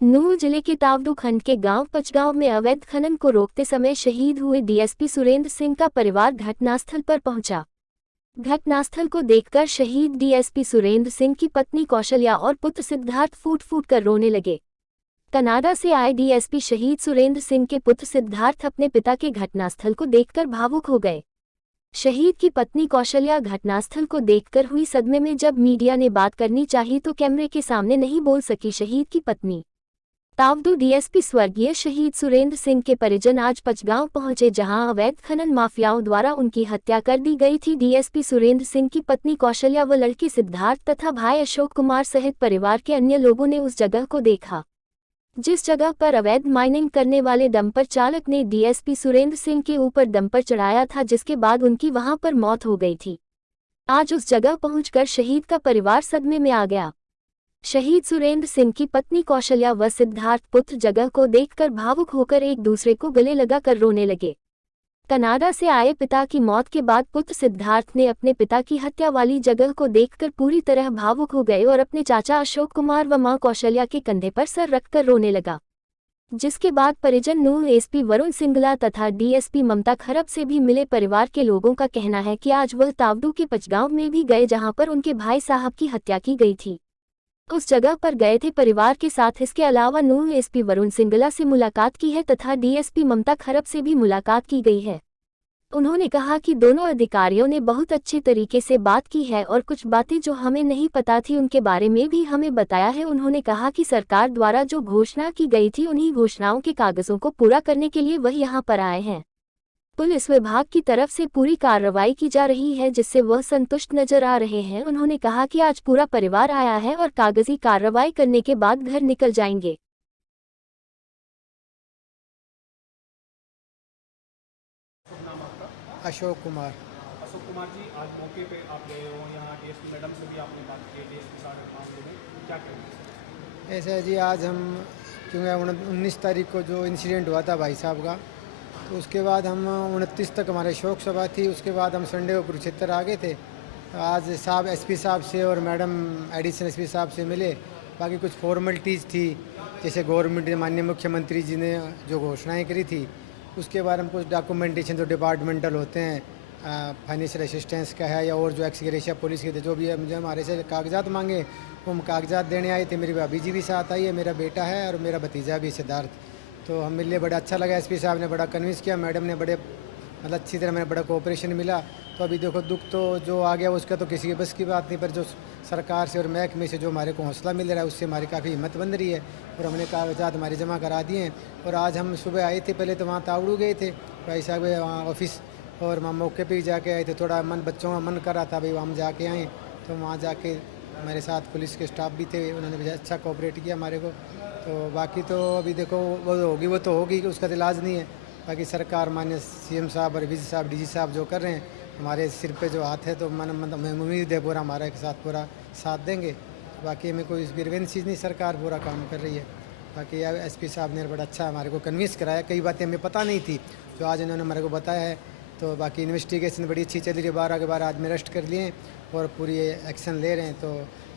नूंह जिले के तावडू खंड के गांव पचगांव में अवैध खनन को रोकते समय शहीद हुए डीएसपी सुरेंद्र सिंह का परिवार घटनास्थल पर पहुंचा। घटनास्थल को देखकर शहीद डीएसपी सुरेंद्र सिंह की पत्नी कौशल्या और पुत्र सिद्धार्थ फूट फूट कर रोने लगे। कनाडा से आए डीएसपी शहीद सुरेंद्र सिंह के पुत्र सिद्धार्थ अपने पिता के घटनास्थल को देखकर भावुक हो गए। शहीद की पत्नी कौशल्या घटनास्थल को देखकर हुई सदमे में, जब मीडिया ने बात करनी चाहिए तो कैमरे के सामने नहीं बोल सकी शहीद की पत्नी। तावडू डीएसपी स्वर्गीय शहीद सुरेंद्र सिंह के परिजन आज पचगांव पहुंचे, जहां अवैध खनन माफियाओं द्वारा उनकी हत्या कर दी गई थी। डीएसपी सुरेंद्र सिंह की पत्नी कौशल्या व लड़के सिद्धार्थ तथा भाई अशोक कुमार सहित परिवार के अन्य लोगों ने उस जगह को देखा जिस जगह पर अवैध माइनिंग करने वाले डंपर चालक ने डीएसपी सुरेंद्र सिंह के ऊपर डंपर चढ़ाया था, जिसके बाद उनकी वहां पर मौत हो गई थी। आज उस जगह पहुंचकर शहीद का परिवार सदमे में आ गया। शहीद सुरेंद्र सिंह की पत्नी कौशल्या व सिद्धार्थ पुत्र जगह को देखकर भावुक होकर एक दूसरे को गले लगाकर रोने लगे। कनाडा से आए पिता की मौत के बाद पुत्र सिद्धार्थ ने अपने पिता की हत्या वाली जगह को देखकर पूरी तरह भावुक हो गए और अपने चाचा अशोक कुमार व मां कौशल्या के कंधे पर सर रखकर रोने लगा। जिसके बाद परिजन नूंह एसपी वरुण सिंगला तथा डीएसपी ममता खरब से भी मिले। परिवार के लोगों का कहना है कि आज वह तावडू के पचगांव में भी गए, जहां पर उनके भाई साहब की हत्या की गई थी। उस जगह पर गए थे परिवार के साथ। इसके अलावा नूंह एसपी वरुण सिंगला से मुलाकात की है तथा डीएसपी ममता खरब से भी मुलाकात की गई है। उन्होंने कहा कि दोनों अधिकारियों ने बहुत अच्छे तरीके से बात की है और कुछ बातें जो हमें नहीं पता थी उनके बारे में भी हमें बताया है। उन्होंने कहा कि सरकार द्वारा जो घोषणा की गई थी उन्हीं घोषणाओं के कागजों को पूरा करने के लिए वह यहाँ पर आए हैं। पुलिस विभाग की तरफ से पूरी कार्रवाई की जा रही है, जिससे वह संतुष्ट नजर आ रहे हैं। उन्होंने कहा कि आज पूरा परिवार आया है और कागजी कार्रवाई करने के बाद घर निकल जाएंगे। अशोक कुमार। अशोक कुमार जी, आज मौके पे आप गए हो, यहाँ डीएसपी मैडम से भी आपने बात की, डीएसपी साहब के मामले में क्या करेंगे? ऐसा है जी, आज हम क्योंकि 19 तारीख को जो इंसिडेंट हुआ था भाई साहब का, तो उसके बाद हम 29 तक हमारे शोक सभा थी। उसके बाद हम संडे को कुरुक्षेत्र आ गए थे। आज साहब एसपी साहब से और मैडम एडिशनल एसपी साहब से मिले। बाकी कुछ फॉर्मेलिटीज़ थी, जैसे गवर्नमेंट ने, माननीय मुख्यमंत्री जी ने जो घोषणाएँ करी थी उसके बारे में कुछ डॉक्यूमेंटेशन जो डिपार्टमेंटल होते हैं, फाइनेंशियल असिस्टेंस का है या और जो एक्सग्रेशिया पुलिस के थे, जो भी हमारे से कागजात मांगे वो हम कागजात देने आए थे। मेरी भाभी जी भी साथ आई है, मेरा बेटा है और मेरा भतीजा भी सिद्धार्थ। तो हम मिले, बड़ा अच्छा लगा। एसपी साहब ने बड़ा कन्विंस किया, मैडम ने बड़े मतलब अच्छी तरह मैंने बड़ा कोऑपरेशन मिला। तो अभी देखो, दुख तो जो आ गया उसका तो किसी के बस की बात नहीं, पर जो सरकार से और महकमे से जो हमारे को हौसला मिल रहा है उससे हमारी काफ़ी हिम्मत बन रही है और हमने कागजात हमारे जमा करा दिए हैं। और आज हम सुबह आए थे, पहले तो वहाँ तावड़ू गए थे भाई साहब वहाँ ऑफिस, और वहाँ मौके पर ही जाके आए थे। थोड़ा मन, बच्चों का मन कर रहा था भाई वहाँ हम जाके आएँ, तो वहाँ जाके मेरे साथ पुलिस के स्टाफ भी थे, उन्होंने भी अच्छा कोऑपरेट किया हमारे को। तो बाकी तो अभी देखो वो तो होगी, उसका तो इलाज नहीं है। बाकी सरकार, माननीय सीएम साहब और विजी साहब, डीजी साहब जो कर रहे हैं, हमारे सिर पे जो हाथ है, तो मैं उम्मीद है पूरा हमारे साथ पूरा साथ देंगे। बाकी हमें कोई ग्रीवेंस चीज़ नहीं, सरकार पूरा काम कर रही है। बाकी एसपी साहब ने बड़ा अच्छा हमारे को कन्विंस कराया, कई बातें हमें पता नहीं थी जो आज इन्होंने हमारे को बताया है। तो बाकी इन्वेस्टिगेशन बड़ी अच्छी चल रही है, 12 के 12 आदमी अरेस्ट कर लिए और पूरी एक्शन ले रहे हैं। तो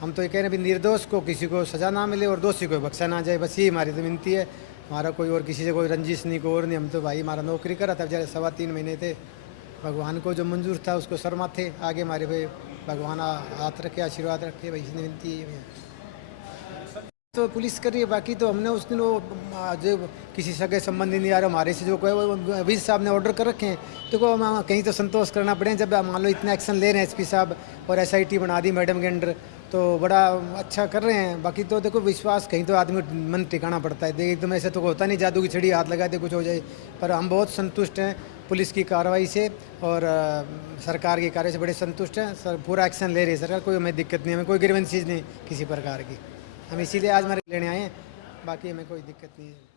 हम तो ये कह रहे हैं भी निर्दोष को किसी को सज़ा ना मिले और दोषी को बख्शा ना जाए, बस यही हमारी तो विनती है। हमारा कोई और किसी से कोई रंजिश नहीं, कोई और नहीं। हम तो भाई हमारा नौकरी करा था बेचारे, 3.25 महीने थे। भगवान को जो मंजूर था उसको शर्मा थे, आगे हमारे भाई भगवान हाथ रखे, आशीर्वाद रखे, भाई इसने विनती है। तो पुलिस कर रही है। बाकी तो हमने उस दिन वो जो किसी सगे संबंधी नहीं आ रहा हमारे से, जो कोई अभी साहब ने ऑर्डर कर रखे हैं, देखो हम कहीं तो संतोष करना पड़े। जब मान लो इतना एक्शन ले रहे हैं एसपी साहब और एसआईटी बना दी मैडम के अंडर, तो बड़ा अच्छा कर रहे हैं। बाकी तो देखो, विश्वास कहीं तो आदमी मन टिकाना पड़ता है। देखिए एकदम ऐसे तो होता नहीं जादू की छड़ी हाथ लगा दे कुछ हो जाए। पर हम बहुत संतुष्ट हैं पुलिस की कार्रवाई से और सरकार की कार्रवाई से बड़े संतुष्ट हैं। सर पूरा एक्शन ले रही है सरकार, कोई हमें दिक्कत नहीं, हमें कोई ग्रीवेंस चीज़ नहीं किसी प्रकार की। हम इसीलिए आज हमारे लेने आए हैं, बाकी हमें कोई दिक्कत नहीं है।